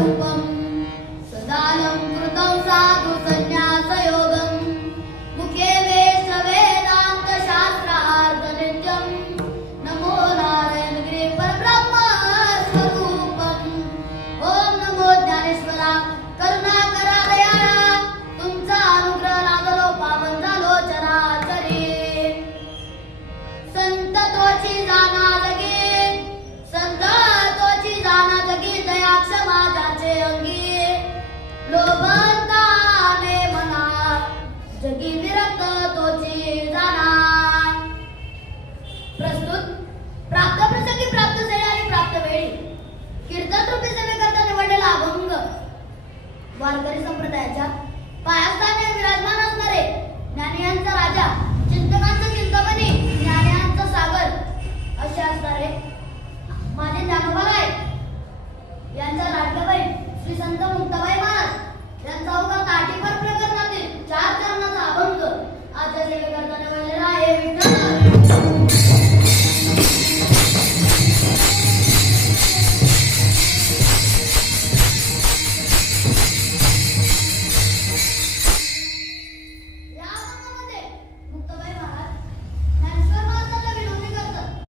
रूपम सदालंकृतं साधु संन्यासयोगं मुखे वेदांत शास्त्रार्थ नित्यं नमो नारायण गिरे परब्रह्म स्वरूपम ओम नमो ज्ञानेश्वरा करुणाकरा दयाळा तुमचा अनुग्रह लाभलो पावन झालो चराचरी संत तोची जाणा जगी दया क्षमा जाचे अंगी लोभंताने मना जगी विरक्त तोची जाणा प्रस्तुत प्राप्त प्रसंगी प्राप्त सेवे आणि प्राप्त वेळी कीर्तन रूपी सेवेकरता निवडलेला अभंग वारकरी संप्रदायाच्या पायास्थानी विराजमान असणारे ज्ञानियांचा राजा चिंतनांचा चिंतामणी ज्ञानांचा सागर असे असणारे माझे ज्ञानोबा आहे